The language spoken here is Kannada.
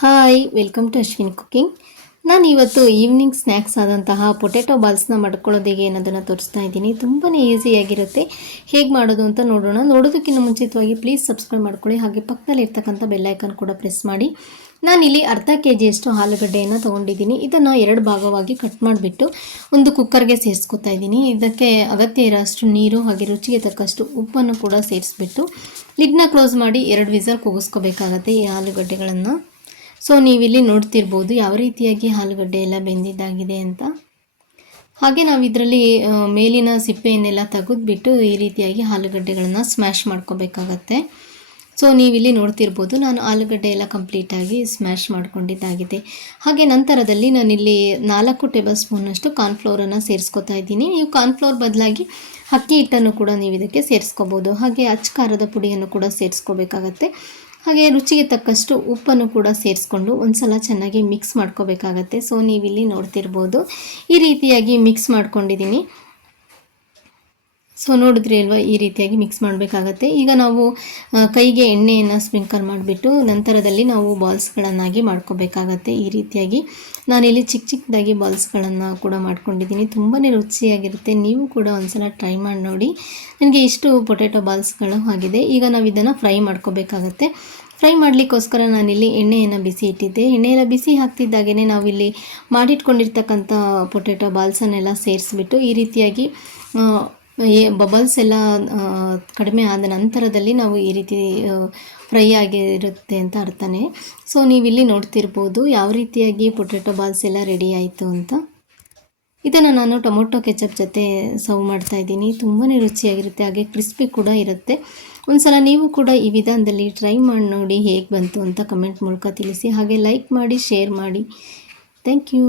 Hi welcome to Ashwin cooking. ನಾನು ಇವತ್ತು ಈವ್ನಿಂಗ್ ಸ್ನ್ಯಾಕ್ಸ್ ಆದಂತಹ ಪೊಟ್ಯಾಟೊ ಬಾಲ್ಸ್ನ ಮಾಡ್ಕೊಳ್ಳೋದು ಹೇಗೆ ಅನ್ನೋದನ್ನು ತೋರಿಸ್ತಾ ಇದ್ದೀನಿ. ತುಂಬಾ ಈಸಿಯಾಗಿರುತ್ತೆ. ಹೇಗೆ ಮಾಡೋದು ಅಂತ ನೋಡೋಣ. ನೋಡೋದಕ್ಕಿಂತ ಮುಂಚಿತವಾಗಿ ಪ್ಲೀಸ್ ಸಬ್ಸ್ಕ್ರೈಬ್ ಮಾಡ್ಕೊಳ್ಳಿ. ಹಾಗೆ ಪಕ್ಕದಲ್ಲಿ ಇರ್ತಕ್ಕಂಥ ಬೆಲ್ಲೈಕನ್ ಕೂಡ ಪ್ರೆಸ್ ಮಾಡಿ. ನಾನಿಲ್ಲಿ ಅರ್ಧ ಕೆಜಿಯಷ್ಟು ಆಲೂಗಡ್ಡೆಯನ್ನು ತೊಗೊಂಡಿದ್ದೀನಿ. ಇದನ್ನು 2 ಭಾಗವಾಗಿ ಕಟ್ ಮಾಡಿಬಿಟ್ಟು ಒಂದು ಕುಕ್ಕರ್ಗೆ ಸೇರಿಸ್ಕೊತಾ ಇದ್ದೀನಿ. ಇದಕ್ಕೆ ಅಗತ್ಯ ಇರೋಷ್ಟು ನೀರು ಹಾಗೆ ರುಚಿಗೆ ತಕ್ಕಷ್ಟು ಉಪ್ಪನ್ನು ಕೂಡ ಸೇರಿಸ್ಬಿಟ್ಟು ಲಿಡ್ನ ಕ್ಲೋಸ್ ಮಾಡಿ 2 ವಿಸಲ್ ಕೂಗಿಸ್ಕೋಬೇಕಾಗತ್ತೆ ಈ ಆಲೂಗಡ್ಡೆಗಳನ್ನು. ಸೊ ನೀವಿಲ್ಲಿ ನೋಡ್ತಿರ್ಬೋದು ಯಾವ ರೀತಿಯಾಗಿ ಆಲೂಗಡ್ಡೆ ಎಲ್ಲ ಬೆಂದಿದ್ದಾಗಿದೆ ಅಂತ. ಹಾಗೆ ನಾವು ಇದರಲ್ಲಿ ಮೇಲಿನ ಸಿಪ್ಪೆಯನ್ನೆಲ್ಲ ತೆಗೆದುಬಿಟ್ಟು ಈ ರೀತಿಯಾಗಿ ಆಲೂಗಡ್ಡೆಗಳನ್ನು ಸ್ಮ್ಯಾಶ್ ಮಾಡ್ಕೋಬೇಕಾಗತ್ತೆ. ಸೊ ನೀವಿಲ್ಲಿ ನೋಡ್ತಿರ್ಬೋದು ನಾನು ಆಲೂಗಡ್ಡೆ ಎಲ್ಲ ಕಂಪ್ಲೀಟಾಗಿ ಸ್ಮ್ಯಾಶ್ ಮಾಡ್ಕೊಂಡಿದ್ದಾಗಿದೆ. ಹಾಗೆ ನಂತರದಲ್ಲಿ ನಾನಿಲ್ಲಿ 4 ಟೇಬಲ್ ಸ್ಪೂನಷ್ಟು ಕಾರ್ನ್ಫ್ಲೋರನ್ನು ಸೇರಿಸ್ಕೊತಾ ಇದ್ದೀನಿ. ನೀವು ಕಾರ್ನ್ಫ್ಲೋರ್ ಬದಲಾಗಿ ಅಕ್ಕಿ ಹಿಟ್ಟನ್ನು ಕೂಡ ನೀವು ಇದಕ್ಕೆ ಸೇರಿಸ್ಕೋಬೋದು. ಹಾಗೆ ಅಚ್ಚ ಖಾರದ ಪುಡಿಯನ್ನು ಕೂಡ ಸೇರಿಸ್ಕೋಬೇಕಾಗತ್ತೆ. ಹಾಗೆ ರುಚಿಗೆ ತಕ್ಕಷ್ಟು ಉಪ್ಪನ್ನು ಕೂಡ ಸೇರಿಸ್ಕೊಂಡು ಒಂದ್ಸಲ ಚೆನ್ನಾಗಿ ಮಿಕ್ಸ್ ಮಾಡ್ಕೋಬೇಕಾಗತ್ತೆ. ಸೊ ನೀವಿಲ್ಲಿ ನೋಡ್ತಿರ್ಬೋದು ಈ ರೀತಿಯಾಗಿ ಮಿಕ್ಸ್ ಮಾಡ್ಕೊಂಡಿದ್ದೀನಿ. ಸೊ ನೋಡಿದ್ರಿ ಅಲ್ವಾ, ಈ ರೀತಿಯಾಗಿ ಮಿಕ್ಸ್ ಮಾಡಬೇಕಾಗತ್ತೆ. ಈಗ ನಾವು ಕೈಗೆ ಎಣ್ಣೆಯನ್ನು ಸ್ಪ್ರಿಂಕಲ್ ಮಾಡಿಬಿಟ್ಟು ನಂತರದಲ್ಲಿ ನಾವು ಬಾಲ್ಸ್ಗಳನ್ನಾಗಿ ಮಾಡ್ಕೋಬೇಕಾಗತ್ತೆ. ಈ ರೀತಿಯಾಗಿ ನಾನಿಲ್ಲಿ ಚಿಕ್ಕದಾಗಿ ಬಾಲ್ಸ್ಗಳನ್ನು ಕೂಡ ಮಾಡ್ಕೊಂಡಿದ್ದೀನಿ. ತುಂಬಾ ರುಚಿಯಾಗಿರುತ್ತೆ. ನೀವು ಕೂಡ ಒಂದ್ಸಲ ಟ್ರೈ ಮಾಡಿ ನೋಡಿ. ನನಗೆ ಇಷ್ಟು ಪೊಟ್ಯಾಟೊ ಬಾಲ್ಸ್ಗಳು ಆಗಿದೆ. ಈಗ ನಾವು ಇದನ್ನು ಫ್ರೈ ಮಾಡ್ಕೋಬೇಕಾಗತ್ತೆ. ಫ್ರೈ ಮಾಡಲಿಕ್ಕೋಸ್ಕರ ನಾನಿಲ್ಲಿ ಎಣ್ಣೆಯನ್ನು ಬಿಸಿ ಇಟ್ಟಿದ್ದೆ. ಎಣ್ಣೆಯೆಲ್ಲ ಬಿಸಿ ಹಾಕ್ತಿದ್ದಾಗೇ ನಾವಿಲ್ಲಿ ಮಾಡಿಟ್ಕೊಂಡಿರ್ತಕ್ಕಂಥ ಪೊಟ್ಯಾಟೊ ಬಾಲ್ಸನ್ನೆಲ್ಲ ಸೇರಿಸ್ಬಿಟ್ಟು ಈ ರೀತಿಯಾಗಿ ಬಬಲ್ಸ್ ಎಲ್ಲ ಕಡಿಮೆ ಆದ ನಂತರದಲ್ಲಿ ನಾವು ಈ ರೀತಿ ಫ್ರೈ ಆಗಿರುತ್ತೆ ಅಂತ ಅರ್ಥನೇ. ಸೊ ನೀವಿಲ್ಲಿ ನೋಡ್ತಿರ್ಬೋದು ಯಾವ ರೀತಿಯಾಗಿ ಪೊಟ್ಯಾಟೊ ಬಾಲ್ಸ್ ಎಲ್ಲ ರೆಡಿ ಆಯಿತು ಅಂತ. ಇದನ್ನು ನಾನು ಟೊಮೊಟೊ ಕೆಚಪ್ ಜೊತೆ ಸರ್ವ್ ಮಾಡ್ತಾಯಿದ್ದೀನಿ. ತುಂಬಾ ರುಚಿಯಾಗಿರುತ್ತೆ, ಹಾಗೆ ಕ್ರಿಸ್ಪಿ ಕೂಡ ಇರುತ್ತೆ. ಒಂದ್ಸಲ ನೀವು ಕೂಡ ಈ ವಿಧಾನದಲ್ಲಿ ಟ್ರೈ ಮಾಡಿ ನೋಡಿ ಹೇಗೆ ಬಂತು ಅಂತ ಕಮೆಂಟ್ ಮೂಲಕ ತಿಳಿಸಿ. ಹಾಗೆ ಲೈಕ್ ಮಾಡಿ, ಶೇರ್ ಮಾಡಿ. Thank you.